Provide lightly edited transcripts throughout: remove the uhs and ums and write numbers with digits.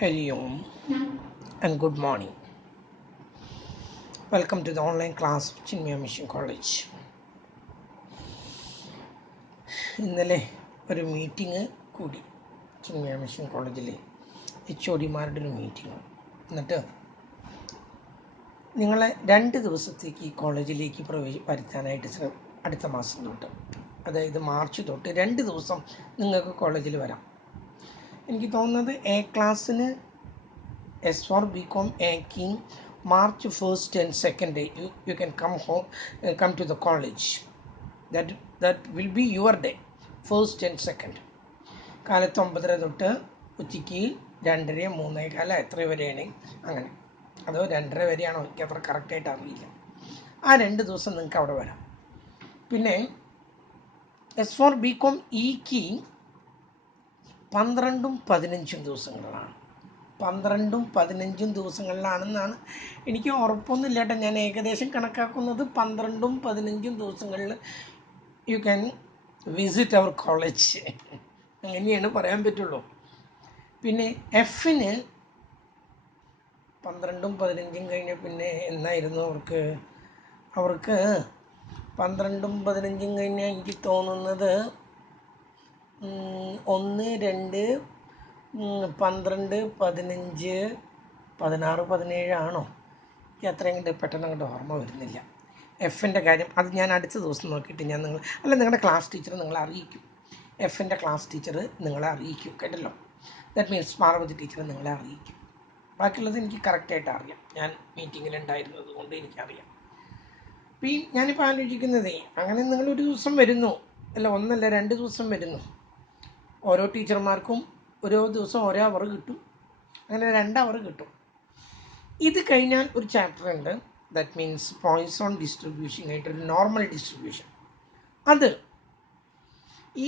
Hari Om and good morning. Welcome to the online class of Chinmaya Mission College. ഇന്നലെ ഒരു meeting കൂടി Chinmaya mission കോളേജിലെ HOD-മാരുടെ ഒരു meeting. എന്നിട്ട് നിങ്ങളെ 2 ദിവസത്തേക്ക് ഈ കോളേജിലേക്ക് വരുത്താനായിട്ട് അടുത്ത മാസം തൊട്ട്, അതായത് മാർച്ച് തൊട്ട് 2 ദിവസം നിങ്ങൾക്ക് കോളേജിൽ വരാം. എനിക്ക് തോന്നുന്നത് A ക്ലാസ്സിന് S for BCom A-king March 1st and 2nd day you can come to the college. That will be your day, 1st and 2nd. കാലത്ത് 9:30 തൊട്ട് ഉച്ചയ്ക്ക് 2:30 3:15 എത്ര വരെയാണ് അങ്ങനെ, അതോ 2:30 വരെയാണോ എനിക്ക് അത്ര കറക്റ്റായിട്ട് അറിയില്ല. ആ 2 ദിവസം നിങ്ങൾക്ക് അവിടെ വരാം. പിന്നെ S for BCom E-ക്ക് 12ഉം 15ഉം ദിവസങ്ങളിലാണ്. 12ഉം 15ഉം ദിവസങ്ങളിലാണെന്നാണ് എനിക്ക് ഉറപ്പൊന്നുമില്ല കേട്ടോ. ഞാൻ ഏകദേശം കണക്കാക്കുന്നത് 12ഉം 15ഉം ദിവസങ്ങളിൽ you can visit our college, അങ്ങനെയാണ് പറയാൻ പറ്റുള്ളൂ. പിന്നെ എഫിന് 12ഉം 15ഉം കഴിഞ്ഞ പിന്നെ എന്നായിരുന്നു അവർക്ക് 12ഉം 15ഉം കഴിഞ്ഞ എനിക്ക് തോന്നുന്നത് 1 2 12 15 16 17 ആണോ? എനിക്ക് അത്രയും പെട്ടെന്ന് അങ്ങോട്ട് ഓർമ്മ വരുന്നില്ല എഫിൻ്റെ കാര്യം. അത് ഞാൻ അടുത്ത ദിവസം നോക്കിയിട്ട് ഞാൻ നിങ്ങളുടെ ക്ലാസ് ടീച്ചർ നിങ്ങളെ അറിയിക്കും. എഫിൻ്റെ ക്ലാസ് ടീച്ചർ നിങ്ങളെ അറിയിക്കും, കേട്ടല്ലോ. ദാറ്റ് മീൻസ് പാർവതി ടീച്ചർ നിങ്ങളെ അറിയിക്കും. ബാക്കിയുള്ളത് എനിക്ക് കറക്റ്റായിട്ട് അറിയാം, ഞാൻ മീറ്റിങ്ങിലുണ്ടായിരുന്നത് കൊണ്ട് എനിക്കറിയാം. അപ്പോൾ ഞാനിപ്പോൾ ആലോചിക്കുന്നതേ, അങ്ങനെ നിങ്ങളൊരു ദിവസം വരുന്നു, അല്ല 1 അല്ല 2 ദിവസം വരുന്നു. ഓരോ ടീച്ചർമാർക്കും ഓരോ ദിവസം ഓരോ അവർ കിട്ടും, അങ്ങനെ 2 അവർ കിട്ടും. ഇത് കഴിഞ്ഞാൽ ഒരു ചാപ്റ്റർ ഉണ്ട്, ദാറ്റ് മീൻസ് പോയിസൺ ഡിസ്ട്രിബ്യൂഷൻ ആയിട്ടൊരു നോർമൽ ഡിസ്ട്രിബ്യൂഷൻ. അത് ഈ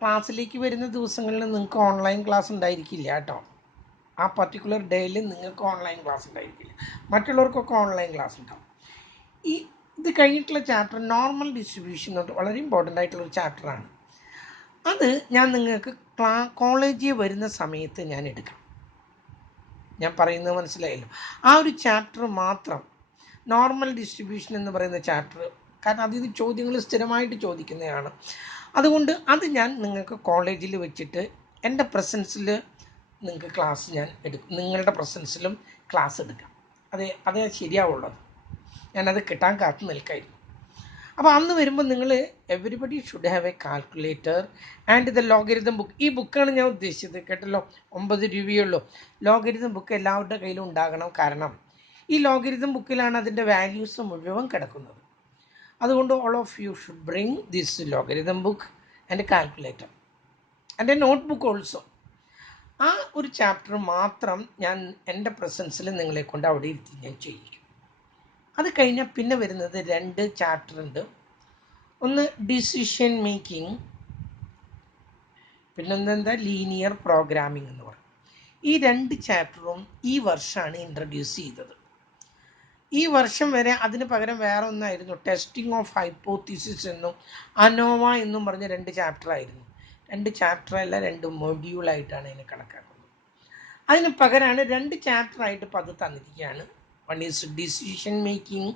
ക്ലാസ്സിലേക്ക് വരുന്ന ദിവസങ്ങളിൽ നിങ്ങൾക്ക് ഓൺലൈൻ ക്ലാസ് ഉണ്ടായിരിക്കില്ല കേട്ടോ. ആ പർട്ടിക്കുലർ ഡേയിൽ നിങ്ങൾക്ക് ഓൺലൈൻ ക്ലാസ് ഉണ്ടായിരിക്കില്ല, മറ്റുള്ളവർക്കൊക്കെ ഓൺലൈൻ ക്ലാസ് ഉണ്ടാവും. ഇത് കഴിഞ്ഞിട്ടുള്ള ചാപ്റ്റർ നോർമൽ ഡിസ്ട്രിബ്യൂഷൻ എന്ന് പറഞ്ഞിട്ട് വളരെ ഇമ്പോർട്ടൻ്റ് ആയിട്ടുള്ളൊരു ചാപ്റ്ററാണ്. അത് ഞാൻ നിങ്ങൾക്ക് കോളേജിൽ വരുന്ന സമയത്ത് ഞാൻ എടുക്കാം. ഞാൻ പറയുന്നത് മനസ്സിലായല്ലോ. ആ ഒരു ചാപ്റ്റർ മാത്രം, നോർമൽ ഡിസ്ട്രിബ്യൂഷൻ എന്ന് പറയുന്ന ചാപ്റ്റർ, കാരണം അതിൽ നിന്ന് ചോദ്യങ്ങൾ സ്ഥിരമായിട്ട് ചോദിക്കുന്നതാണ്. അതുകൊണ്ട് അത് ഞാൻ നിങ്ങൾക്ക് കോളേജിൽ വെച്ചിട്ട് എൻ്റെ പ്രസൻസിൽ നിങ്ങൾക്ക് ക്ലാസ് ഞാൻ എടുക്കും, നിങ്ങളുടെ പ്രസൻസിലും ക്ലാസ് എടുക്കാം. അതേ ശരിയാവുള്ളത്. ഞാനത് കിട്ടാൻ കാത്തു നിൽക്കായിരുന്നു. അപ്പോൾ അന്ന് വരുമ്പോൾ നിങ്ങൾ everybody should have A calculator and the logarithm book. ഈ ബുക്കാണ് ഞാൻ ഉദ്ദേശിച്ചത്, കേട്ടല്ലോ. 9 രൂപയുള്ളൂ. ലോഗരിതം ബുക്ക് എല്ലാവരുടെ കയ്യിലും ഉണ്ടാകണം. കാരണം ഈ ലോഗരിതം ബുക്കിലാണ് അതിൻ്റെ വാല്യൂസ് മുഴുവൻ കിടക്കുന്നത്. അതുകൊണ്ട് all of you should bring this logarithm book and calculator and A note book also. ആ ഒരു ചാപ്റ്റർ മാത്രം ഞാൻ എൻ്റെ പ്രസൻസിൽ നിങ്ങളെ കൊണ്ട് അവിടെ ഇരുത്തി ഞാൻ ചെയ്യിക്കും. അത് കഴിഞ്ഞാൽ പിന്നെ വരുന്നത് 2 ചാപ്റ്റർ ഉണ്ട്. ഒന്ന് ഡിസിഷൻ മേക്കിംഗ്, പിന്നെന്താ ലീനിയർ പ്രോഗ്രാമിംഗ് എന്ന് പറയും. ഈ 2 ചാപ്റ്ററും ഈ വർഷമാണ് ഇൻട്രൊഡ്യൂസ് ചെയ്തത്. ഈ വർഷം വരെ അതിന് പകരം വേറെ ഒന്നായിരുന്നു, ടെസ്റ്റിംഗ് ഓഫ് ഹൈപ്പോത്തിസിസ് എന്നും അനോവ എന്നും പറഞ്ഞ 2 ചാപ്റ്റർ ആയിരുന്നു. 2 ചാപ്റ്ററല്ല, 2 മൊഡ്യൂളായിട്ടാണ് അതിനെ കണക്കാക്കുന്നത്. അതിന് പകരമാണ് 2 ചാപ്റ്ററായിട്ട് ഇപ്പോൾ അത് തന്നിരിക്കുകയാണ്. One is decision making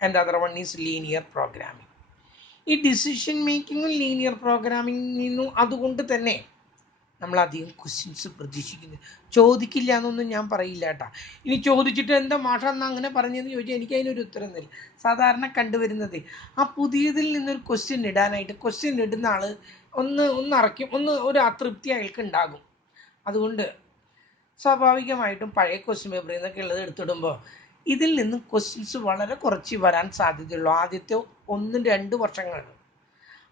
and other one is linear programming. ഈ ഡിസിഷൻ മേക്കിങ്ങും ലീനിയർ പ്രോഗ്രാമിങ്ങിനും അതുകൊണ്ട് തന്നെ നമ്മളധികം ക്വസ്റ്റ്യൻസ് പ്രതീക്ഷിക്കുന്നു. ചോദിക്കില്ല എന്നൊന്നും ഞാൻ പറയില്ല കേട്ടോ. ഇനി ചോദിച്ചിട്ട് എന്താ മാഷ എന്നാ അങ്ങനെ പറഞ്ഞതെന്ന് ചോദിച്ചാൽ എനിക്ക് അതിനൊരു ഉത്തരം തരില്ല. സാധാരണ കണ്ടുവരുന്നത് ആ പുതിയതിൽ നിന്നൊരു ക്വസ്റ്റ്യൻ ഇടാനായിട്ട് ക്വസ്റ്റ്യൻ ഇടുന്ന ആൾ ഒന്ന് അറയ്ക്കും, ഒരു അതൃപ്തി അയാൾക്ക് ഉണ്ടാകും. അതുകൊണ്ട് സ്വാഭാവികമായിട്ടും പഴയ ക്വസ്റ്റ്യൻ പേപ്പറിൽ നിന്നൊക്കെ ഉള്ളത് എടുത്തിടുമ്പോൾ ഇതിൽ നിന്ന് ക്വസ്റ്റ്യൻസ് വളരെ കുറച്ച് വരാൻ സാധ്യതയുള്ളൂ ആദ്യത്തെ 1-2 വർഷങ്ങൾ.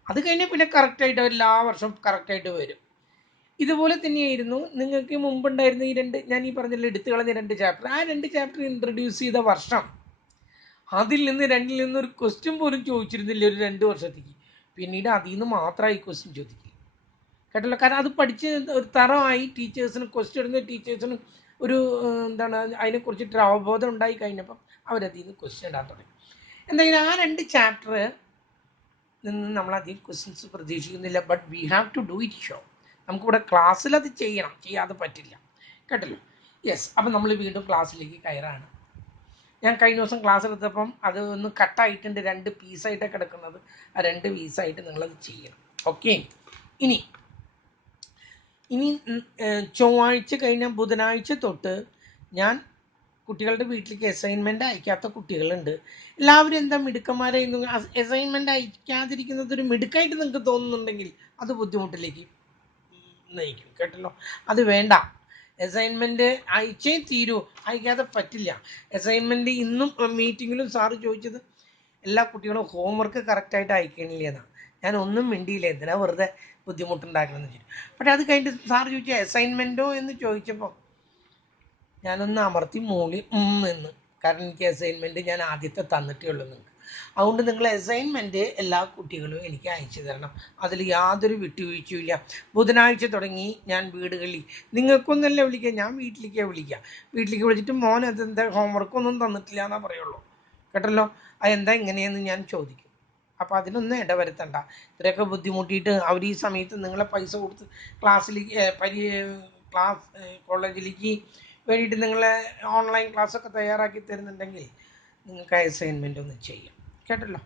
അത് കഴിഞ്ഞാൽ പിന്നെ കറക്റ്റായിട്ട് എല്ലാ വർഷവും കറക്റ്റായിട്ട് വരും. ഇതുപോലെ തന്നെയായിരുന്നു നിങ്ങൾക്ക് മുമ്പുണ്ടായിരുന്ന ഈ 2 ഞാൻ ഈ പറഞ്ഞ എടുത്തു കളഞ്ഞ 2 ചാപ്റ്റർ. ആ 2 ചാപ്റ്റർ ഇൻട്രൊഡ്യൂസ് ചെയ്ത വർഷം അതിൽ നിന്ന് 2ൽ നിന്ന് ഒരു ക്വസ്റ്റ്യൻ പോലും ചോദിച്ചിരുന്നില്ല ഒരു 2 വർഷത്തേക്ക്. പിന്നീട് അതിൽ നിന്ന് മാത്രമായി ക്വസ്റ്റ്യൻ ചോദിക്കുക, കേട്ടല്ലോ. കാരണം അത് പഠിച്ച് ഒരു തറമായി ടീച്ചേഴ്സിന് ക്വസ്റ്റ്യൻ ഇടുന്ന ടീച്ചേഴ്സിന് ഒരു അതിനെക്കുറിച്ചിട്ടൊരു അവബോധം ഉണ്ടായി കഴിഞ്ഞപ്പം അവരതിൽ നിന്ന് ക്വസ്റ്റ്യൻ ഇടാൻ തുടങ്ങി. എന്തായാലും ആ 2 ചാപ്റ്റർ നിന്ന് നമ്മളധികം ക്വസ്റ്റ്യൻസ് പ്രതീക്ഷിക്കുന്നില്ല. But we have to do it so. നമുക്കിവിടെ ക്ലാസ്സിൽ അത് ചെയ്യണം, ചെയ്യാതെ പറ്റില്ല, കേട്ടല്ലോ. യെസ്, അപ്പം നമ്മൾ വീണ്ടും ക്ലാസ്സിലേക്ക് കയറാണ്. ഞാൻ കഴിഞ്ഞ ദിവസം ക്ലാസ് എടുത്തപ്പം അത് ഒന്ന് കട്ടായിട്ടുണ്ട്, 2 പീസായിട്ടൊക്കെ കിടക്കുന്നത്. ആ 2 പീസായിട്ട് നിങ്ങളത് ചെയ്യണം. ഓക്കെ, ഇനി ചൊവ്വാഴ്ച കഴിഞ്ഞ ബുധനാഴ്ച തൊട്ട് ഞാൻ കുട്ടികളുടെ വീട്ടിലേക്ക് അസൈൻമെൻറ്റ് അയക്കാത്ത കുട്ടികളുണ്ട്. എല്ലാവരും എന്താ മിടുക്കന്മാരായി. അസൈൻമെൻറ്റ് അയക്കാതിരിക്കുന്നത് ഒരു മിടുക്കായിട്ട് നിങ്ങൾക്ക് തോന്നുന്നുണ്ടെങ്കിൽ അത് ബുദ്ധിമുട്ടിലേക്ക് നയിക്കും, കേട്ടല്ലോ. അത് വേണ്ട. അസൈൻമെൻറ്റ് അയച്ചേ തീരൂ, അയക്കാതെ പറ്റില്ല. അസൈൻമെൻറ്റ് ഇന്നും മീറ്റിങ്ങിലും സാറ് ചോദിച്ചത് എല്ലാ കുട്ടികളും ഹോംവർക്ക് കറക്റ്റായിട്ട് അയക്കണില്ല എന്നാണ്. ഞാൻ ഒന്നും മിണ്ടിയില്ല, എന്തിനാ വെറുതെ ബുദ്ധിമുട്ടുണ്ടാക്കണമെന്ന് വെച്ചിട്ട്. പക്ഷേ അത് കഴിഞ്ഞിട്ട് സാറ് ചോദിച്ച അസൈൻമെൻറ്റോ എന്ന് ചോദിച്ചപ്പോൾ ഞാനൊന്ന് അമർത്തി മൂളി എന്ന്. കാരണം എനിക്ക് അസൈൻമെൻറ്റ് ഞാൻ ആദ്യത്തെ തന്നിട്ടേ ഉള്ളൂ നിങ്ങൾക്ക്. അതുകൊണ്ട് നിങ്ങൾ അസൈൻമെൻറ്റ് എല്ലാ കുട്ടികളും എനിക്ക് അയച്ചു തരണം. അതിൽ യാതൊരു വിട്ടുവീഴ്ചയില്ല. ബുധനാഴ്ച തുടങ്ങി ഞാൻ വീടുകളിൽ നിങ്ങൾക്കൊന്നല്ല വിളിക്കുക, ഞാൻ വീട്ടിലേക്കാണ് വിളിക്കുക. വീട്ടിലേക്ക് വിളിച്ചിട്ട് മോൻ അതെന്താ ഹോംവർക്കൊന്നും തന്നിട്ടില്ല എന്നാ പറയുള്ളൂ, കേട്ടല്ലോ. അതെന്താ ഇങ്ങനെയെന്ന് ഞാൻ ചോദിക്കും. അപ്പോൾ അതിനൊന്നും ഇടവരുത്തണ്ട. ഇത്രയൊക്കെ ബുദ്ധിമുട്ടിയിട്ട് അവർ ഈ സമയത്ത് നിങ്ങളെ പൈസ കൊടുത്ത് കോളേജിലേക്ക് വേണ്ടിയിട്ട് നിങ്ങളെ ഓൺലൈൻ ക്ലാസ്സൊക്കെ തയ്യാറാക്കി തരുന്നുണ്ടെങ്കിൽ നിങ്ങൾക്ക് അസൈൻമെൻ്റ് ഒന്ന് ചെയ്യാം, കേട്ടല്ലോ.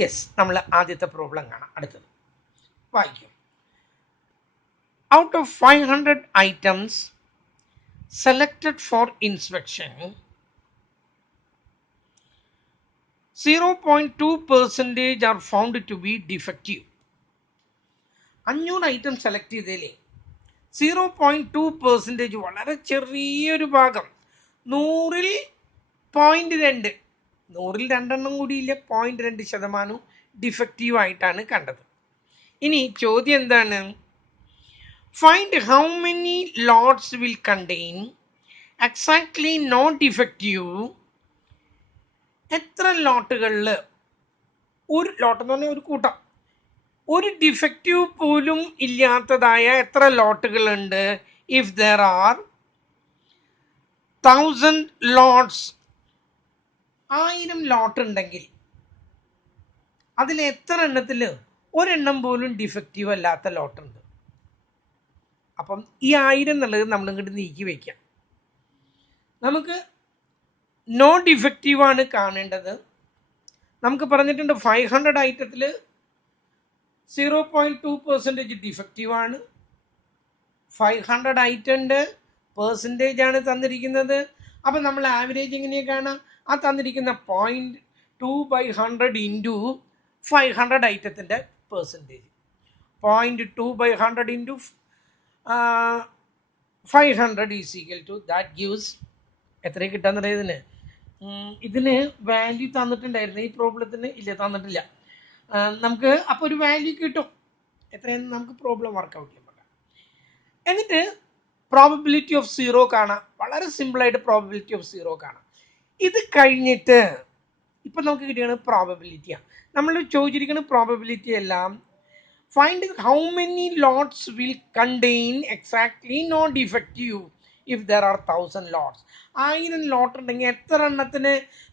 യെസ്, നമ്മൾ ആദ്യത്തെ പ്രോബ്ലം കാണാം. അടുത്തത് വായിക്കും. Out of 500 items selected for inspection 0.2% are found to be defective. 500 item select ചെയ്തതിലേ 0.2% വളരെ ചെറിയൊരു ഭാഗം, 100-ൽ 0.2, 100-ൽ 2 കൂടിയില്ല, 0.2% ഡിഫക്റ്റീവ് ആയിട്ടാണ് കണ്ടത്. ഇനി ചോദ്യം എന്താണ്? Find how many lots will contain exactly not defective. എത്ര ലോട്ടുകളിൽ, ഒരു ലോട്ട് എന്ന് പറഞ്ഞാൽ ഒരു കൂട്ടം, ഒരു ഡിഫക്റ്റീവ് പോലും ഇല്ലാത്തതായ എത്ര ലോട്ടുകളുണ്ട്? If there are 1000 lots, 1000 lot ഉണ്ടെങ്കിൽ അതിൽ എത്ര എണ്ണത്തിൽ ഒരെണ്ണം പോലും ഡിഫക്റ്റീവ് അല്ലാത്ത ലോട്ടുണ്ട്? അപ്പം ഈ 1000 എന്നുള്ളത് നമ്മളിങ്ങോട്ട് നീക്കി വയ്ക്കാം. നമുക്ക് നോ ഡിഫക്റ്റീവാണ് കാണേണ്ടത്. നമുക്ക് പറഞ്ഞിട്ടുണ്ട് 500 ഐറ്റത്തിൽ 0.2% ഡിഫക്റ്റീവാണ്. 500 ഐറ്റൻ്റെ പെർസെൻറ്റേജ് ആണ് തന്നിരിക്കുന്നത്. അപ്പം നമ്മൾ ആവറേജ് എങ്ങനെയാണ് കാണാം? ആ തന്നിരിക്കുന്ന 0.2/100 ഇൻറ്റു 500 ഐറ്റത്തിൻ്റെ percentage. 0.2/100 into 500 is equal to that gives എത്രയും കിട്ടാന്നറിയതിന്. ഇതിന് വാല്യൂ തന്നിട്ടുണ്ടായിരുന്നു ഈ പ്രോബ്ലത്തിന്, ഇല്ല തന്നിട്ടില്ല. നമുക്ക് അപ്പോൾ ഒരു വാല്യൂ കിട്ടും, എത്രയെന്ന് നമുക്ക് പ്രോബ്ലം വർക്കൗട്ട് ചെയ്യാൻ പറ്റാം. എന്നിട്ട് പ്രോബബിലിറ്റി ഓഫ് 0 കാണാം. വളരെ സിമ്പിളായിട്ട് പ്രോബബിലിറ്റി ഓഫ് 0 കാണാം. ഇത് കഴിഞ്ഞിട്ട് ഇപ്പം നമുക്ക് കിട്ടിയാണ് പ്രോബബിലിറ്റിയാണ്. നമ്മൾ ചോദിച്ചിരിക്കുന്ന പ്രോബബിലിറ്റി എല്ലാം find how many lots will contain exactly no defective if there are 1000 lots. 1000 lot ഉണ്ടെങ്കിൽ എത്ര എണ്ണത്തിന്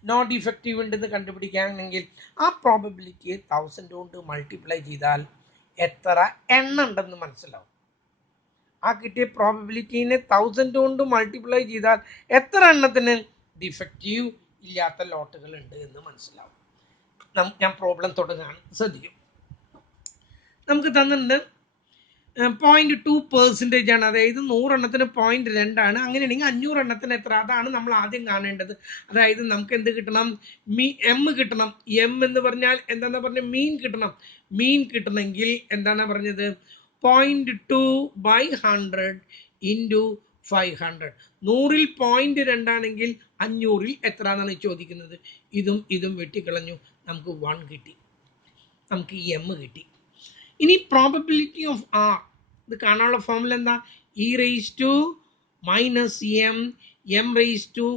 നോ ഡിഫക്റ്റീവ് ഉണ്ടെന്ന് കണ്ടുപിടിക്കുകയാണെങ്കിൽ ആ പ്രോബബിലിറ്റിയെ 1000 കൊണ്ട് മൾട്ടിപ്ലൈ ചെയ്താൽ എത്ര എണ്ണം ഉണ്ടെന്ന് മനസ്സിലാവും. ആ കിട്ടിയ പ്രോബബിലിറ്റീനെ 1000 കൊണ്ട് മൾട്ടിപ്ലൈ ചെയ്താൽ എത്ര എണ്ണത്തിന് ഡിഫക്റ്റീവ് ഇല്ലാത്ത ലോട്ടുകൾ ഉണ്ട് എന്ന് മനസ്സിലാവും. ഞാൻ പ്രോബ്ലം തുടങ്ങാണ്, ശ്രദ്ധിക്കും. നമുക്ക് തന്നിട്ടുണ്ട് 0.2% ആണ്, അതായത് 100 എണ്ണത്തിന് 0.2 ആണ്. അങ്ങനെയാണെങ്കിൽ 500 എണ്ണത്തിന് എത്ര? അതാണ് നമ്മൾ ആദ്യം കാണേണ്ടത്. അതായത് നമുക്ക് എന്ത് കിട്ടണം? എം കിട്ടണം. എം എന്ന് പറഞ്ഞാൽ എന്താണെന്ന് പറഞ്ഞാൽ മീൻ കിട്ടണം. മീൻ കിട്ടണമെങ്കിൽ എന്താണ് പറഞ്ഞത്? 0.2/100 ഇൻറ്റു 500. 100-ൽ 0.2 ആണെങ്കിൽ 500-ൽ എത്ര എന്നാണ് ചോദിക്കുന്നത്. ഇതും വെട്ടിക്കളഞ്ഞു, നമുക്ക് 1 കിട്ടി, നമുക്ക് എം കിട്ടി. ഇനി പ്രോബബിലിറ്റി ഓഫ് ആർ, ഇത് കാണാനുള്ള ഫോമുല എന്താ? E raise to minus m raise to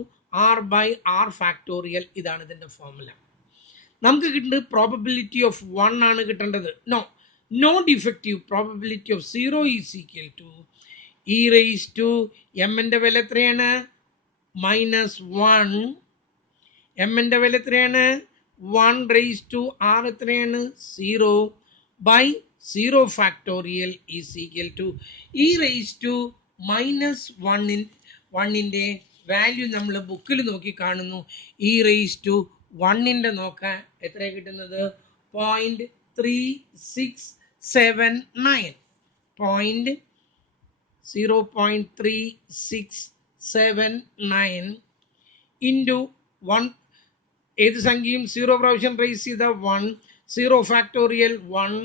r/r factorial. ഇതാണ് ഇതിൻ്റെ ഫോമുല. നമുക്ക് കിട്ടുന്നത് പ്രോബബിലിറ്റി ഓഫ് 1 ആണ് കിട്ടേണ്ടത്. No defective probability of 0 is equal to e raise to എമ്മിൻ്റെ വില എത്രയാണ്? -1. എമ്മിൻ്റെ വില എത്രയാണ്? 1 റേസ് ടു r എത്രയാണ്? 0/0 factorial is equal to e raised to -1 1ൻ്റെ value നമ്മൾ ബുക്കിൽ നോക്കി കാണുന്നു. ഇ റേസ് ടു 1ൻ്റെ നോക്കാൻ എത്രയാണ് കിട്ടുന്നത്? 0.3679 0.3679 ഇൻറ്റു 1. ഏത് സംഖ്യയും 0 പ്രാവശ്യം റേസ് ചെയ്ത 1, 0 factorial 1.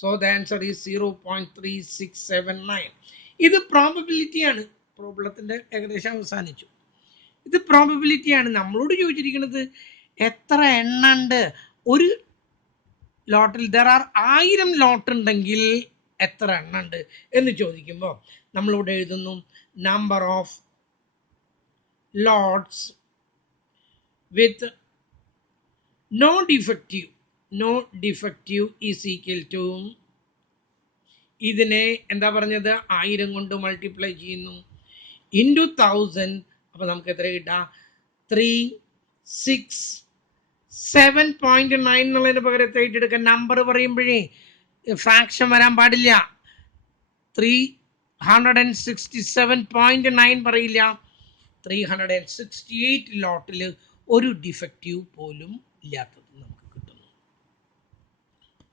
So the answer is 0.3679. ഇത് പ്രോബബിലിറ്റിയാണ്. പ്രോബ്ലത്തിൻ്റെ ഏകദേശം അവസാനിച്ചു. ഇത് പ്രോബബിലിറ്റിയാണ്. നമ്മളോട് ചോദിച്ചിരിക്കുന്നത് എത്ര എണ്ണം ഉണ്ട് ഒരു ലോട്ടിൽ. ദർ ആർ 1000 ലോട്ട് ഉണ്ടെങ്കിൽ എത്ര എണ്ണം ഉണ്ട് എന്ന് ചോദിക്കുമ്പോൾ നമ്മളിവിടെ എഴുതുന്നു number of lots with no defective is equal to, ഇതിനെ എന്താ പറഞ്ഞത്? 1000 കൊണ്ട് മൾട്ടിപ്ലൈ ചെയ്യുന്നു ഇൻറ്റു 1000. അപ്പോൾ നമുക്ക് എത്ര കിട്ടാം? 367.9 എന്നുള്ളതിന് പകരം എത്രയായിട്ട് എടുക്കാം? നമ്പർ പറയുമ്പോഴേ ഫ്രാക്ഷൻ വരാൻ പാടില്ല. 367.9 പറയില്ല. 368 ലോട്ടിൽ ഒരു ഡിഫക്റ്റീവ് പോലും ഇല്ലാത്തത് നമുക്ക് കിട്ടുന്നു.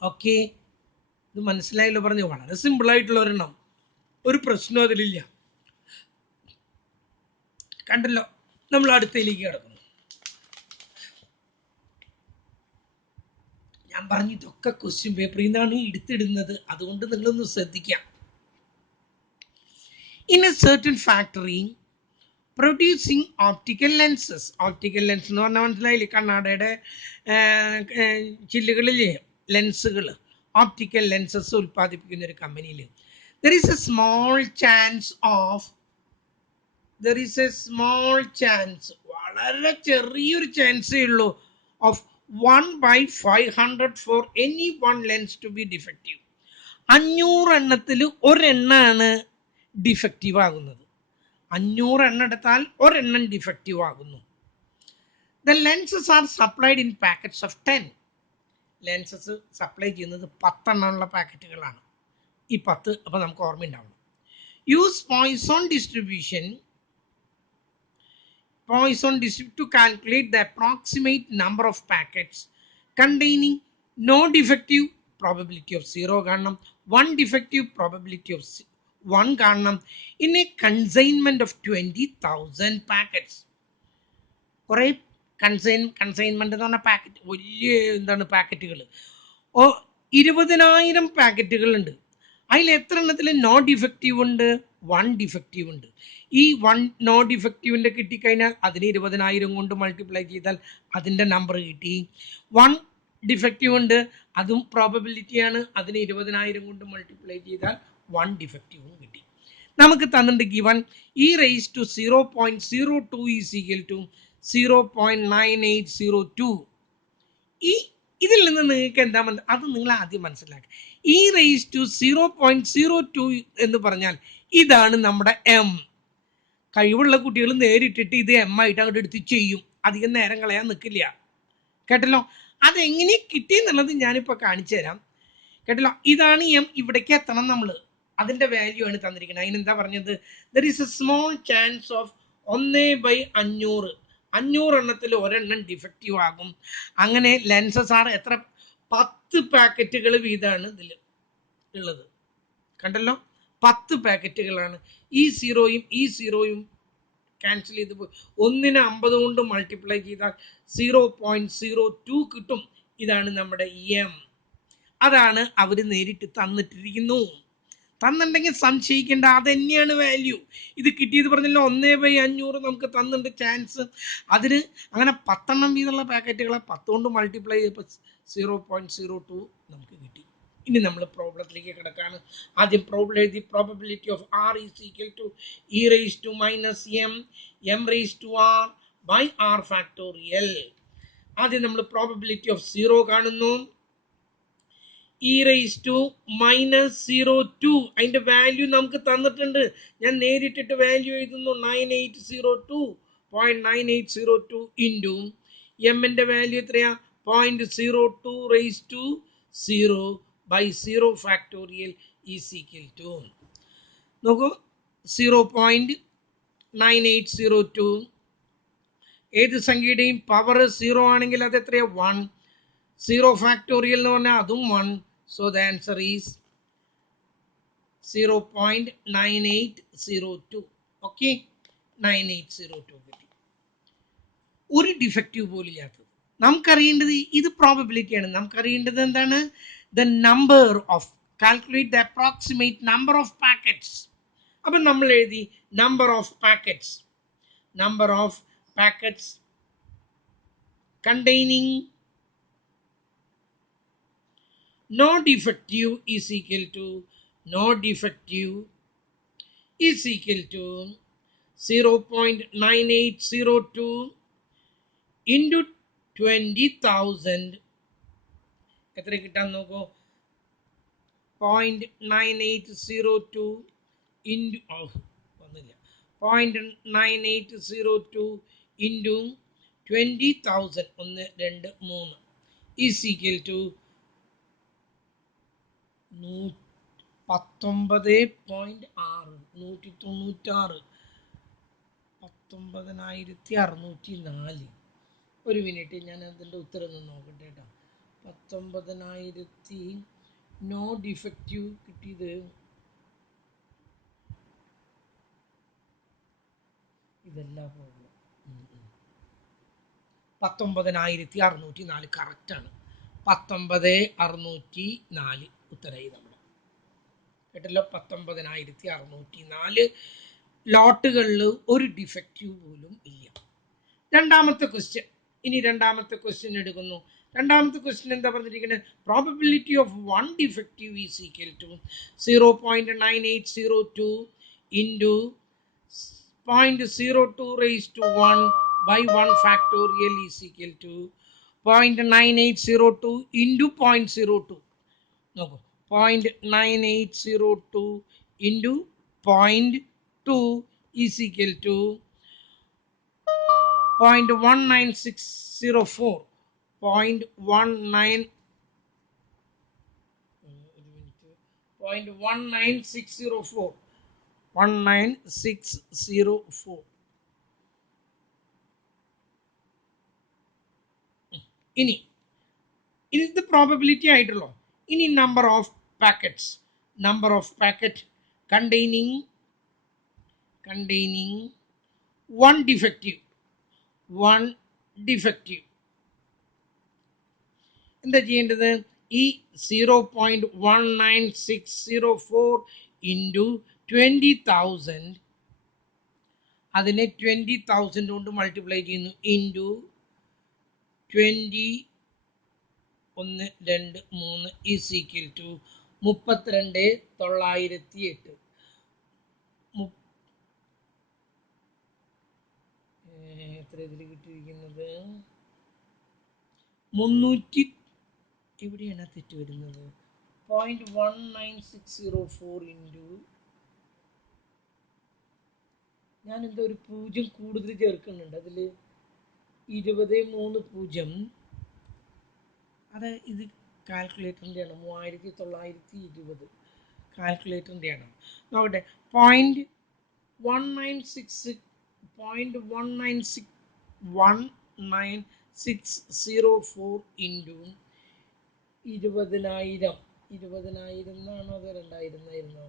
ഓക്കെ, ഇത് മനസ്സിലായല്ലോ? പറഞ്ഞു. വളരെ സിമ്പിളായിട്ടുള്ള ഒരെണ്ണം, ഒരു പ്രശ്നം അതിലില്ല. കണ്ടല്ലോ? നമ്മൾ അടുത്തയിലേക്ക് കിടക്കുന്നു. ഞാൻ പറഞ്ഞു ഇതൊക്കെ ക്വസ്റ്റ്യൻ പേപ്പറിൽ നിന്നാണ് എടുത്തിടുന്നത്, അതുകൊണ്ട് നിങ്ങളൊന്ന് ശ്രദ്ധിക്കാം. In a certain factory producing optical lenses. Optical lens എന്ന് പറഞ്ഞാൽ മനസ്സിലായില്ലേ? കണ്ണാടയുടെ ചില്ലുകളിലെ ലെൻസുകൾ, ഓപ്റ്റിക്കൽ ലെൻസസ് ഉൽപ്പാദിപ്പിക്കുന്ന ഒരു കമ്പനിയിൽ there is a small chance, വളരെ ചെറിയൊരു ചാൻസേ ഉള്ളൂ, of 1/500 for any one lens to be defective. 500 എണ്ണത്തിൽ ഒരെണ്ണാണ് ഡിഫക്റ്റീവ് ആകുന്നത്. 500 എണ്ണം എടുത്താൽ ഒരെണ്ണം ഡിഫക്റ്റീവ് ആകുന്നു. The lenses are supplied in packets of 10. Lenses supply ചെയ്യുന്നത് 10 എണ്ണമുള്ള പാക്കറ്റുകളാണ്. ഈ 10 അപ്പോൾ നമുക്ക് ഓർമ്മയുണ്ടാവണം. Use Poisson distribution to calculate the approximate number of packets containing no defective, probability of 0 കാണണം, 1 defective, probability of 1 കാണണം, in a consignment of 20,000 packets. കുറേ കൺസൈൻമെന്റ് എന്ന് പറഞ്ഞാൽ പാക്കറ്റ്, വലിയ എന്താണ് പാക്കറ്റുകൾ, 20,000 പാക്കറ്റുകളുണ്ട്. അതിൽ എത്ര എണ്ണത്തിൽ നോ ഡിഫക്റ്റീവ് ഉണ്ട്? 1 ഡിഫക്റ്റീവ് ഉണ്ട്. ഈ 1 നോ ഡിഫക്റ്റീവിൻ്റെ കിട്ടിക്കഴിഞ്ഞാൽ അതിന് 20,000 കൊണ്ട് മൾട്ടിപ്ലൈ ചെയ്താൽ അതിൻ്റെ നമ്പർ കിട്ടി. 1 ഡിഫക്റ്റീവ് ഉണ്ട്, അതും പ്രോബബിലിറ്റിയാണ്, അതിന് 20,000 കൊണ്ട് മൾട്ടിപ്ലൈ ചെയ്താൽ 1 ഡിഫക്റ്റീവും കിട്ടി. നമുക്ക് തന്നിട്ടുണ്ട് given e raise to 0.02 is equal to 0.9802. ഇതിൽ നിന്ന് നിങ്ങൾക്ക് എന്താ അത് നിങ്ങൾ ആദ്യം മനസ്സിലാക്കുക. ഇ റേസ് ടു 0.02 എന്ന് പറഞ്ഞാൽ ഇതാണ് നമ്മുടെ എം. കഴിവുള്ള കുട്ടികൾ നേരിട്ടിട്ട് ഇത് എം ആയിട്ട് അങ്ങോട്ട് എടുത്ത് ചെയ്യും, അധികം നേരം കളയാൻ നിൽക്കില്ല. കേട്ടല്ലോ? അതെങ്ങനെ കിട്ടിയെന്നുള്ളത് ഞാനിപ്പോൾ കാണിച്ചു തരാം. കേട്ടല്ലോ? ഇതാണ് എം. ഇവിടേക്ക് എത്തണം നമ്മൾ, അതിൻ്റെ വാല്യൂ ആണ് തന്നിരിക്കുന്നത്. അതിനെന്താ പറഞ്ഞത്? There is A small chance of 1/500. 500 എണ്ണത്തിൽ ഒരെണ്ണം ഡിഫക്റ്റീവ് ആകും. അങ്ങനെ ലെൻസസ് ആണ് എത്ര? 10 പാക്കറ്റുകൾ വീതമാണ് ഇതിൽ ഉള്ളത്. കണ്ടല്ലോ? 10 പാക്കറ്റുകളാണ്. ഈ സീറോയും ക്യാൻസൽ ചെയ്ത് പോയി. 1നെ 50 കൊണ്ട് മൾട്ടിപ്ലൈ ചെയ്താൽ 0.02 കിട്ടും. ഇതാണ് നമ്മുടെ എം. അതാണ് അവർ നേരിട്ട് തന്നിട്ടിരിക്കുന്നു. തന്നിട്ടുണ്ടെങ്കിൽ സംശയിക്കേണ്ട, അത് തന്നെയാണ് വാല്യൂ. ഇത് കിട്ടിയത് പറഞ്ഞല്ലോ 1/500 നമുക്ക് തന്നിട്ടുണ്ട് ചാൻസ്. അതിന് അങ്ങനെ 10 എണ്ണം വീതമുള്ള പാക്കറ്റുകളെ 10 കൊണ്ട് മൾട്ടിപ്ലൈ ചെയ്തപ്പോൾ 0.02 നമുക്ക് കിട്ടി. ഇനി നമ്മൾ പ്രോബ്ലത്തിലേക്ക് കിടക്കാണ്. ആദ്യം പ്രോബ്ലം എഴുതി. Probability of r is equal to e raise to minus m raise to r by r factorial. ആദ്യം നമ്മൾ പ്രോബബിലിറ്റി ഓഫ് 0 കാണുന്നു. ഇ റേസ് ടു -02, അതിൻ്റെ വാല്യൂ നമുക്ക് തന്നിട്ടുണ്ട്. ഞാൻ നേരിട്ടിട്ട് വാല്യൂ എഴുതുന്നു. 9802.9802 ഇൻറ്റു എമ്മിൻ്റെ വാല്യൂ എത്രയാ? 0.02 raise to 0 by 0 factorial is equal to, നോക്കൂ, 0.02 9802. ഏത് സംഖ്യയുടെയും പവർ 0 ആണെങ്കിൽ അത് എത്രയാ? 1. 0 ഫാക്ടോറിയൽ എന്ന് പറഞ്ഞാൽ അതും 1. So the answer is 0.9802. Okay, 9802 കിട്ടി. ഒരു ഡിഫക്റ്റീവ് പോലും ഇല്ലാത്തത്. നമുക്കറിയേണ്ടത് ഇത് പ്രോബബിലിറ്റിയാണ്. നമുക്കറിയേണ്ടത് എന്താണ്? The number of, calculate the approximate number of packets. അപ്പം നമ്മൾ എഴുതി number of packets, number of packets containing no defective is equal to, no defective is equal to 0.9802 into 20,000. എത്ര കിട്ടാൻ നോക്കൂ? 0.9802 into 0.9802 into 20,000 1 2 3 is equal to 19.6 19,604. ഒരു minute, ഞാൻ അതിൻ്റെ ഉത്തരം ഒന്ന് നോക്കട്ടെ കേട്ടോ. 19,000 നോ ഡിഫക്റ്റീവ് കിട്ടിയത് ഇതെല്ലാം പോകും. 19,604 കറക്റ്റാണ്. 19,604 ഉത്തരമായി നമ്മുടെ കേട്ടല്ലോ. 19,604 ലോട്ടുകളിൽ ഒരു ഡിഫക്റ്റീവ് പോലും ഇല്ല. രണ്ടാമത്തെ ക്വസ്റ്റ്യൻ. ഇനി രണ്ടാമത്തെ ക്വസ്റ്റ്യൻ എടുക്കുന്നു. രണ്ടാമത്തെ ക്വസ്റ്റ്യൻ എന്താ പറഞ്ഞിരിക്കുന്നത്? Probability of 1 defective is equal to 0.9802 into 0.02 raised to 1 by 1 factorial is equal to 0.9802 into 0.02. നോക്കൂ, 0.9802 into 0.2 is equal to 0.19604. 0.19604. 19604. ഇനി ഇത് പ്രോബബിലിറ്റി ആയിട്ടുള്ളൂ. ഇനി number of packets, number of packet containing 1 defective. 1 defective എന്താ ചെയ്യേണ്ടത്? ഈ 0.19604 ഇൻറ്റു 20,000, അതിനെ 20,000 കൊണ്ട് മൾട്ടിപ്ലൈ ചെയ്യുന്നു. Into 20 1 2 3 is equal to 32,908. എത്ര ഇതിൽ കിട്ടിയിരിക്കുന്നത്? 300. എവിടെയാണ് തെറ്റ് വരുന്നത്? 0.19604 ഇൻറ്റു, ഞാൻ എന്തോ ഒരു 0 കൂടുതൽ ചേർക്കുന്നുണ്ട് അതിൽ. 20,3,0. അത് ഇത് കാൽക്കുലേറ്ററിൻ്റെ ആണ്. 3920 കാൽക്കുലേറ്ററിൻ്റെ ആണ്. നോക്കട്ടെ. 0.19604 ഇൻറ്റു 20,000. 20,000 എന്നാണോ അത് 2,000 എന്നായിരുന്നോ?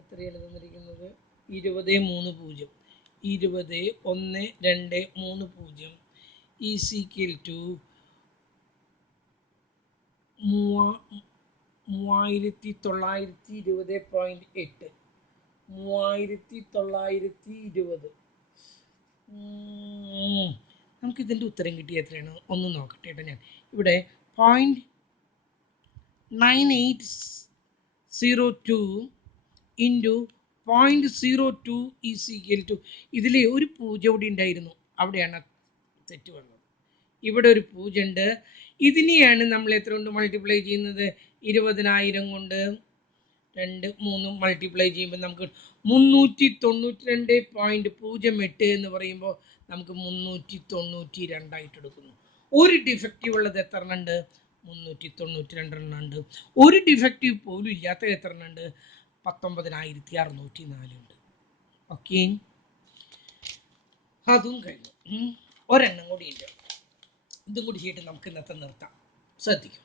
എത്രയാണ് തന്നിരിക്കുന്നത്? 20,3,000. 20,1,2,3,000 ഈസ് ഈക്വൽ ടു 3,920.8. 3,920. നമുക്കിതിൻ്റെ ഉത്തരം കിട്ടിയ എത്രയാണ് ഒന്ന് നോക്കട്ടെ കേട്ടോ. ഞാൻ ഇവിടെ 0.9802 ഇൻറ്റു 0.02 ഈസ് ഈക്വൽ ടു, ഇതിൽ ഒരു 0 കൂടി ഉണ്ടായിരുന്നു, അവിടെയാണ് തെറ്റ് വന്നത്. ഇവിടെ ഒരു 0 ഉണ്ട്. ഇതിനെയാണ് നമ്മൾ എത്ര കൊണ്ട് മൾട്ടിപ്ലൈ ചെയ്യുന്നത്? 20,000 കൊണ്ട് 2 3 മൾട്ടിപ്ലൈ ചെയ്യുമ്പോൾ നമുക്ക് 392.08 എന്ന് പറയുമ്പോൾ നമുക്ക് 392 ആയിട്ട് എടുക്കുന്നു. ഒരു ഡിഫക്റ്റീവ് ഉള്ളത് എത്ര എണ്ണം ഉണ്ട്? 392 എണ്ണം ഉണ്ട്. ഒരു ഡിഫക്റ്റീവ് പോലും ഇല്ലാത്ത എത്ര എണ്ണം ഉണ്ട്? 19,604 ഉണ്ട്. ഓക്കെ, അതും കഴിഞ്ഞു. ഒരെണ്ണം കൂടിയുണ്ട്. ഇതും കൂടി ചെയ്തിട്ട് നമുക്ക് ഇന്നത്തെ നിർത്താം. ശ്രദ്ധിക്കും.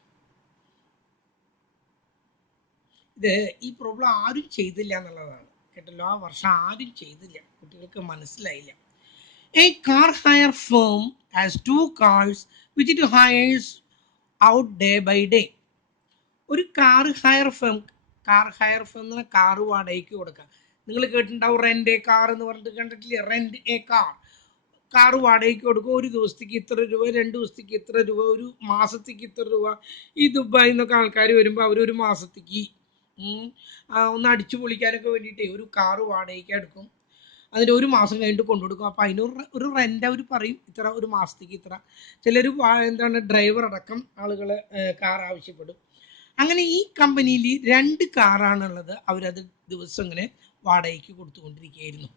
ഇത് ഈ പ്രോബ്ലം ആരും ചെയ്തില്ല എന്നുള്ളതാണ് കേട്ടല്ലോ. ആ വർഷം ആരും ചെയ്തില്ല, കുട്ടികൾക്ക് മനസ്സിലായില്ല. A car higher firm has 2 cars which it hires out day by day. ഒരു കാർ ഹയർ ഫേം എന്ന് പറഞ്ഞാൽ കാർ വാടകയ്ക്ക് കൊടുക്കുക. നിങ്ങൾ കേട്ടിട്ടുണ്ടാവും റെന്റ് എ കാർ എന്ന് പറഞ്ഞിട്ട്, കണ്ടിട്ടില്ലേ? റെന്റ് എ കാർ വാടകയ്ക്ക് കൊടുക്കും. ഒരു ദിവസത്തേക്ക് ഇത്ര രൂപ, 2 ദിവസത്തേക്ക് ഇത്ര രൂപ, ഒരു മാസത്തേക്ക് ഇത്ര രൂപ. ഈ ദുബായിൽ നിന്നൊക്കെ ആൾക്കാർ വരുമ്പോൾ അവരൊരു മാസത്തേക്ക് ഒന്ന് അടിച്ചു പൊളിക്കാനൊക്കെ വേണ്ടിയിട്ടേ ഒരു കാർ വാടകയ്ക്ക് എടുക്കും. അതിന് ഒരു മാസം കഴിഞ്ഞിട്ട് കൊണ്ടുകൊടുക്കും. അപ്പോൾ അതിന് ഒരു റെൻ്റ് അവർ പറയും, ഇത്ര ഒരു മാസത്തേക്ക് ഇത്ര. ചിലർ എന്താണ് ഡ്രൈവർ അടക്കം ആളുകൾ കാർ ആവശ്യപ്പെടും. അങ്ങനെ ഈ കമ്പനിയിൽ 2 കാറാണുള്ളത്. അവരത് ദിവസം ഇങ്ങനെ വാടകയ്ക്ക് കൊടുത്തുകൊണ്ടിരിക്കുകയായിരുന്നു.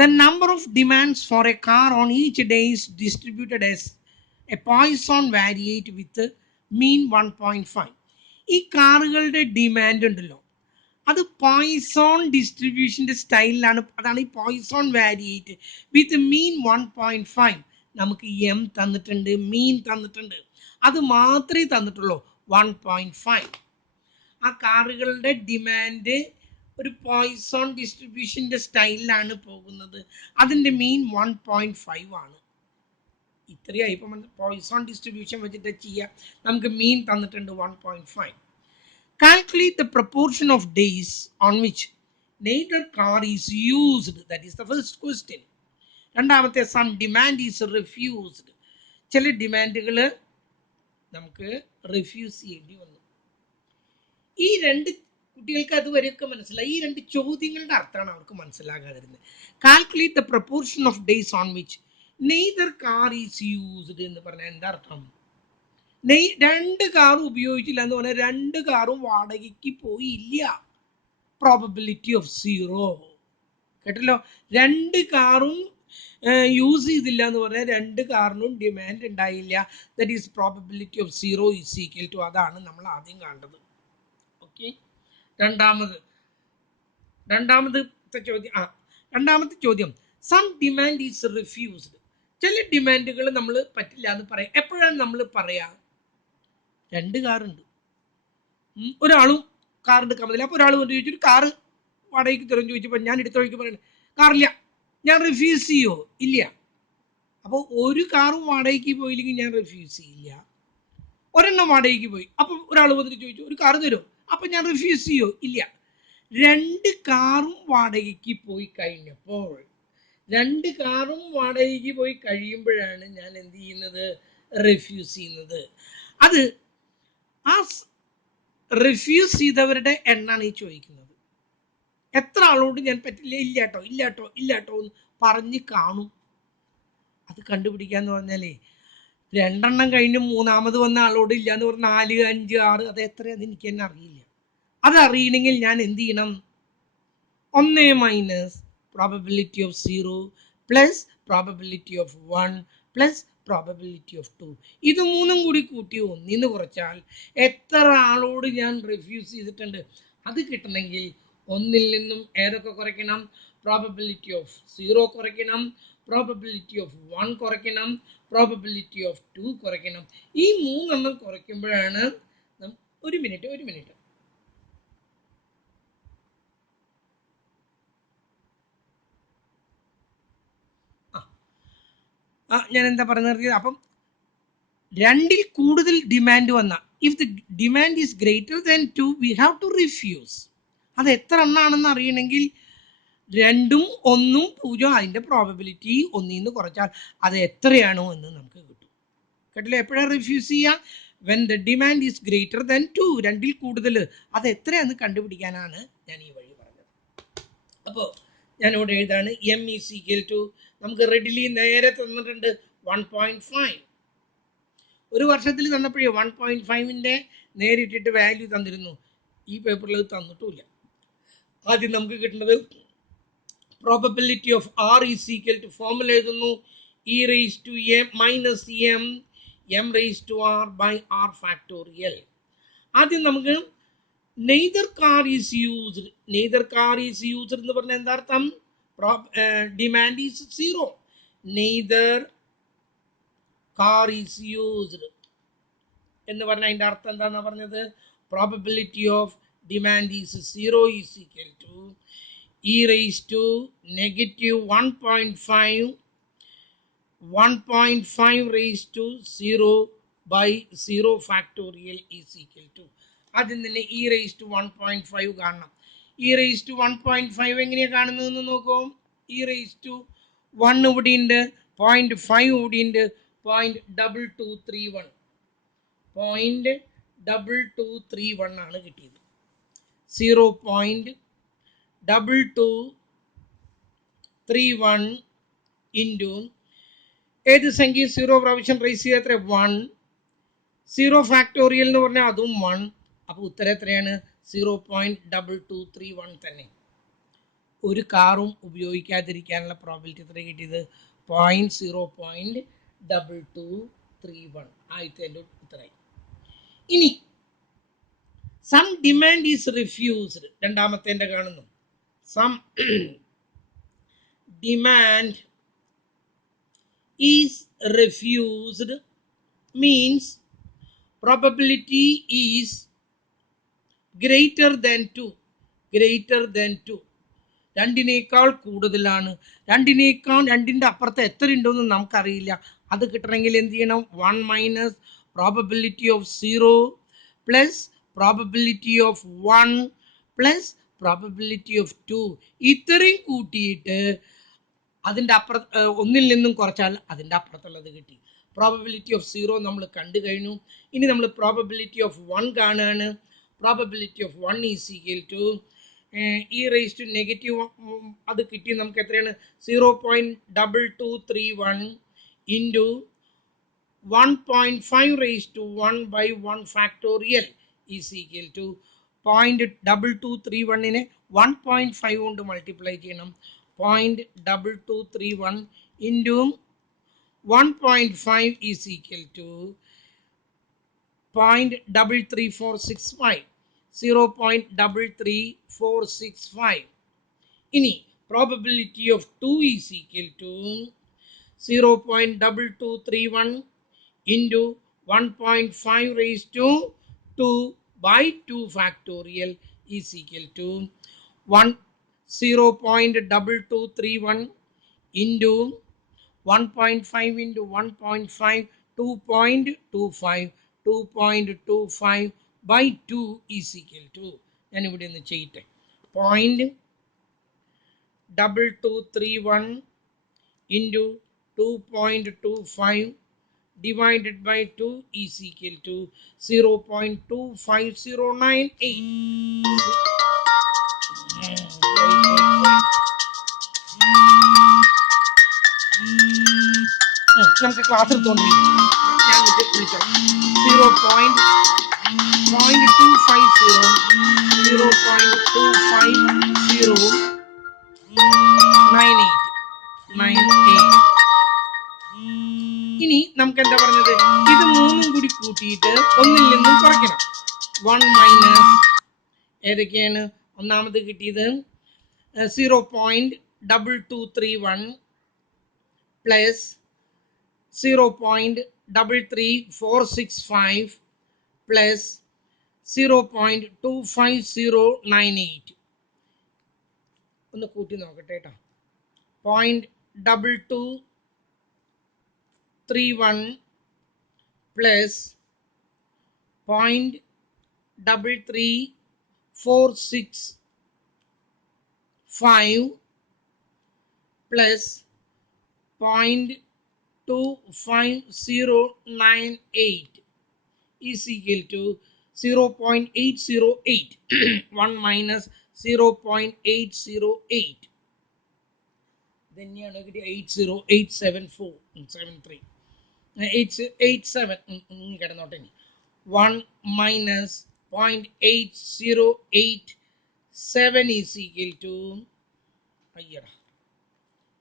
The number of demands for a car on each day is distributed as a Poisson variate with mean 1.5. ഈ കാറുകളുടെ ഡിമാൻഡ് ഉണ്ടല്ലോ, അത് പോയിസോൺ ഡിസ്ട്രിബ്യൂഷൻ്റെ സ്റ്റൈലിലാണ്. അതാണ് ഈ പോയിസോൺ വാരിയേറ്റ് വിത്ത് മീൻ 1.5. നമുക്ക് എം തന്നിട്ടുണ്ട്, മീൻ തന്നിട്ടുണ്ട്, അത് മാത്രമേ തന്നിട്ടുള്ളൂ 1.5. ആ കാറുകളുടെ ഡിമാൻഡ് ഒരു പോയിസോൺ ഡിസ്ട്രിബ്യൂഷൻ്റെ സ്റ്റൈലിലാണ് പോകുന്നത്. അതിൻ്റെ മീൻ 1.5 ആണ്. ഇത്രയായി. ഇപ്പം പോയിസോൺ ഡിസ്ട്രിബ്യൂഷൻ വെച്ചിട്ട് ചെയ്യുക. നമുക്ക് മീൻ തന്നിട്ടുണ്ട് 1.5. Calculate the proportion of days on which neither car is used. That is the first question. രണ്ടാമത്തെ, some demand is refused. ചില ഡിമാൻഡുകൾ നമുക്ക് റിഫ്യൂസ് ചെയ്യേണ്ടി വന്നു. ഈ 2 കുട്ടികൾക്ക് അതുവരെയൊക്കെ മനസ്സിലായി. ഈ 2 ചോദ്യങ്ങളുടെ അർത്ഥമാണ് അവർക്ക് മനസ്സിലാകാതിരുന്നത്. Calculate the proportion of days on which neither car is used എന്ന് പറഞ്ഞാൽ എന്താ അർത്ഥം? 2 കാറും ഉപയോഗിച്ചില്ല എന്ന് പറഞ്ഞാൽ 2 കാറും വാടകയ്ക്ക് പോയില്ല. Probability of 0. കേട്ടല്ലോ? 2 കാറും യൂസ് ചെയ്തില്ല എന്ന് പറഞ്ഞാൽ 2 കാറിനും ഡിമാൻഡ് ഉണ്ടായില്ല. That is probability of 0 is equal to. അതാണ് നമ്മൾ ആദ്യം കണ്ടത്. ഓക്കെ. രണ്ടാമത്തെ ചോദ്യം സം ഡിമാൻഡ് ഈസ് റിഫ്യൂസ്ഡ്. ചില ഡിമാൻഡുകൾ നമ്മൾ പറ്റില്ല എന്ന് പറയാം. എപ്പോഴാണ് നമ്മൾ പറയാ? 2 കാറുണ്ട്, ഒരാളും കാർ എടുക്കാൻ പറ്റില്ല. അപ്പോൾ ഒരാൾ കൊണ്ട് ചോദിച്ചു, ഒരു കാറ് വാടകയ്ക്ക് തരുമെന്ന് ചോദിച്ചപ്പോൾ ഞാൻ എടുത്ത വഴിക്ക് പറയുന്നത് കാറില്ല, ഞാൻ റിഫ്യൂസ് ചെയ്യോ? ഇല്ല. അപ്പോൾ ഒരു കാറും വാടകയ്ക്ക് പോയില്ലെങ്കിൽ ഞാൻ റിഫ്യൂസ് ചെയ്യില്ല. ഒരെണ്ണം വാടകയ്ക്ക് പോയി, അപ്പം ഒരാൾ വന്നിട്ട് ചോദിച്ചു, ഒരു കാറ് തരുമോ? അപ്പം ഞാൻ റിഫ്യൂസ് ചെയ്യോ? ഇല്ല. 2 കാറും വാടകയ്ക്ക് പോയി കഴിഞ്ഞപ്പോൾ, 2 കാറും വാടകയ്ക്ക് പോയി കഴിയുമ്പോഴാണ് ഞാൻ എന്ത് ചെയ്യുന്നത്? റിഫ്യൂസ് ചെയ്യുന്നത്. അത് ആ റിഫ്യൂസ് ചെയ്തവരുടെ എണ്ണാണ് ഈ ചോദിക്കുന്നത്. എത്ര ആളോട് ഞാൻ പറ്റില്ല, ഇല്ലാട്ടോ എന്ന് പറഞ്ഞ് കാണും. അത് കണ്ടുപിടിക്കാന്ന് പറഞ്ഞാലേ 2 എണ്ണം കഴിഞ്ഞ് 3ാമത് വന്ന ആളോട് ഇല്ല എന്ന് പറഞ്ഞാൽ 4, 5, 6 അത് എത്രയാന്ന് എനിക്ക് തന്നെ അറിയില്ല. അതറിയണമെങ്കിൽ ഞാൻ എന്ത് ചെയ്യണം? 1 minus probability of 0 plus probability of 1 plus probability of 2. ഇത് 3ഉം കൂടി കൂട്ടി 1 കുറച്ചാൽ എത്ര ആളോട് ഞാൻ റിഫ്യൂസ് ചെയ്തിട്ടുണ്ട് അത് കിട്ടണമെങ്കിൽ 1ൽ നിന്നും ഏതൊക്കെ കുറയ്ക്കണം? പ്രോബബിലിറ്റി ഓഫ് 0 കുറയ്ക്കണം, പ്രോബബിലിറ്റി ഓഫ് 1 കുറയ്ക്കണം, പ്രോബബിലിറ്റി ഓഫ് 2 കുറയ്ക്കണം. ഈ 3 എണ്ണം കുറയ്ക്കുമ്പോഴാണ് ഒരു മിനിറ്റ് ഞാൻ എന്താ പറഞ്ഞു നിർത്തിയത്? അപ്പം 2ൽ കൂടുതൽ ഡിമാൻഡ് വന്ന, if the demand is greater than 2 we have to refuse. അത് എത്ര എണ്ണാണെന്ന് അറിയണമെങ്കിൽ 2ഉം 1ഉം 0 അതിൻ്റെ പ്രോബബിലിറ്റി 1 കുറച്ചാൽ അത് എത്രയാണോ എന്ന് നമുക്ക് കിട്ടും. കേട്ടില്ലേ? എപ്പോഴാണ് റിഫ്യൂസ് ചെയ്യുക? When the demand is greater than 2. 2ൽ കൂടുതൽ അത് എത്രയാണെന്ന് കണ്ടുപിടിക്കാനാണ് ഞാൻ ഈ വഴി പറഞ്ഞത്. അപ്പോൾ ഞാനിവിടെ എഴുതാണ് എം ഈസ് ഈക്വൽ ടു, നമുക്ക് റെഡിലി നേരെ തന്നിട്ടുണ്ട് 1.5. ഒരു വർഷത്തിൽ തന്നപ്പോഴേ 1.5ൻ്റെ നേരിട്ടിട്ട് വാല്യൂ തന്നിരുന്നു. ഈ പേപ്പറിൽ അത് തന്നിട്ടുമില്ല. ആദ്യം നമുക്ക് കിട്ടുന്നത് probability of r is equal to, formula എഴുതുന്നു, e raise to a minus m raise to r by r factorial. ആദ്യം നമുക്ക് neither car is used. Neither car is used എന്ന് പറഞ്ഞാൽ എന്താ അർത്ഥം? Demand is zero. Neither car is used എന്ന് പറഞ്ഞാൽ അതിൻ്റെ അർത്ഥം എന്താണെന്ന് പറഞ്ഞത്? Probability of demand is zero is equal to e rice to negative 1.5 raised to 0 by 0 factorial is equal to. ആദ്യം തന്നെ ഇ റൈസ് ടു 1.5 കാണണം. ഇ റൈസ് ടു 1.5 എങ്ങനെയാണ് കാണുന്നതെന്ന് നോക്കൂ. ഇ റൈസ് ടു 1 ഇവിടെ ഉണ്ട്, 0.5 ഇവിടെ ഉണ്ട്, 0.2231 ആണ് കിട്ടിയത്. 0.2231 ഇൻറ്റു ഏത് സംഖ്യ 0 പ്രാവശ്യം റൈസ് ചെയ്ത് എത്ര? 1. 0 ഫാക്ടോറിയൽ എന്ന് പറഞ്ഞാൽ അതും 1. അപ്പോൾ ഉത്തരം എത്രയാണ്? 0.2231 തന്നെ. ഒരു കാറും ഉപയോഗിക്കാതിരിക്കാനുള്ള പ്രോബിലിറ്റി എത്ര കിട്ടിയത്? 0.2231 ആദ്യത്തെ ഉത്തരമായി. ഇനി സം ഡിമാൻഡ് ഈസ് റിഫ്യൂസ്ഡ്, രണ്ടാമത്തെ കാണുന്നു. Some demand is refused means probability is greater than 2. രണ്ടിനേക്കാൾ കൂടുതലാണ്. രണ്ടിൻ്റെ അപ്പുറത്ത് എത്ര ഉണ്ടോയെന്ന് നമുക്കറിയില്ല. അത് കിട്ടണമെങ്കിൽ എന്ത് ചെയ്യണം? 1 minus probability of 0 plus probability of 1 plus probability of 2 ഇത്രയും കൂട്ടിയിട്ട് അതിൻ്റെ അപ്പുറത്ത് ഒന്നിൽ നിന്നും കുറച്ചാൽ അതിൻ്റെ അപ്പുറത്തുള്ളത് കിട്ടി. പ്രോബബിലിറ്റി ഓഫ് 0 നമ്മൾ കണ്ടു കഴിഞ്ഞു. ഇനി നമ്മൾ പ്രോബബിലിറ്റി ഓഫ് 1 കാണുകയാണ്. Probability of 1 is equal to e rice to negative, അത് കിട്ടി നമുക്ക് എത്രയാണ്? 0.2231 into 1.5 raise to 1 by 1 factorial is equal to 0.2231 1.5 കൊണ്ട് മൾട്ടിപ്ലൈ ചെയ്യണം. 0.2231 into 1.5 is equal to 0.33465. 0.33465. Ini probability of 2 is equal to 0.2231 into 1.5 raised to 2 by 2 factorial is equal to 0.2231 into 1.5 into 1.5 2.25 2.25 by 2 is equal to, ഞാൻ ഇവിടെ ഒന്ന് ചെയ്യട്ടെ, 0.2231 into 2.25 divided by 2 is equal to 0.25098. നമുക്ക് class എടുത്തോണ്ടിരിക്കും. ഞാൻ വിളിച്ചോ 0.250 0.25098. ഇനി നമുക്ക് എന്താ പറഞ്ഞത്? ഇത് മൂന്നും കൂടി കൂട്ടിയിട്ട് ഒന്നിൽ നിന്നും കുറയ്ക്കണം. 1 മൈനസ് ഏതൊക്കെയാണ്? ഒന്നാമത് കിട്ടിയത് 0.2231 പ്ലസ് 0.33465 പ്ലസ് 0.25098. ഒന്ന് കൂട്ടി നോക്കട്ടെ കേട്ടോ. 0.2231 plus 0.33465 plus 0.25098 is equal to 0.808. 1 minus 0.808. തന്നെയാണ് 80874 കിടന്നോട്ടെ. 1 minus 0.8087 is equal to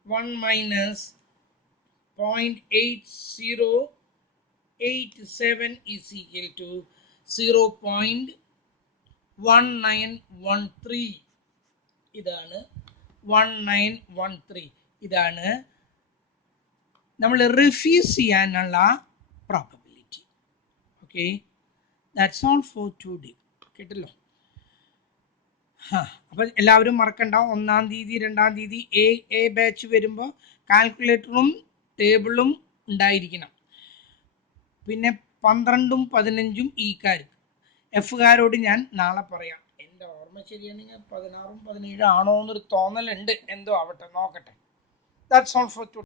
1 minus 0.8087 is equal to 0.808. 1913 ഇതാണ് 1913 ഇതാണ് നമ്മൾ റിഫ്യൂസ് ചെയ്യാനുള്ള probability. Okay, that's all for today. കേട്ടല്ലോ. അപ്പം എല്ലാവരും മറക്കണ്ട, 1-ാം തീയതി 2-ാം തീയതി എ ബാച്ച് വരുമ്പോൾ കാൽക്കുലേറ്ററും ടേബിളും ഉണ്ടായിരിക്കണം. പിന്നെ 12-ഉം 15-ഉം ഈക്കാർക്ക്. എഫുകാരോട് ഞാൻ നാളെ പറയാം. എൻ്റെ ഓർമ്മ ശരിയാണെങ്കിൽ 16-ഉം 17-ഉം ആണോ എന്നൊരു തോന്നലുണ്ട്. എന്തോ ആവട്ടെ, നോക്കട്ടെ. That's all for today.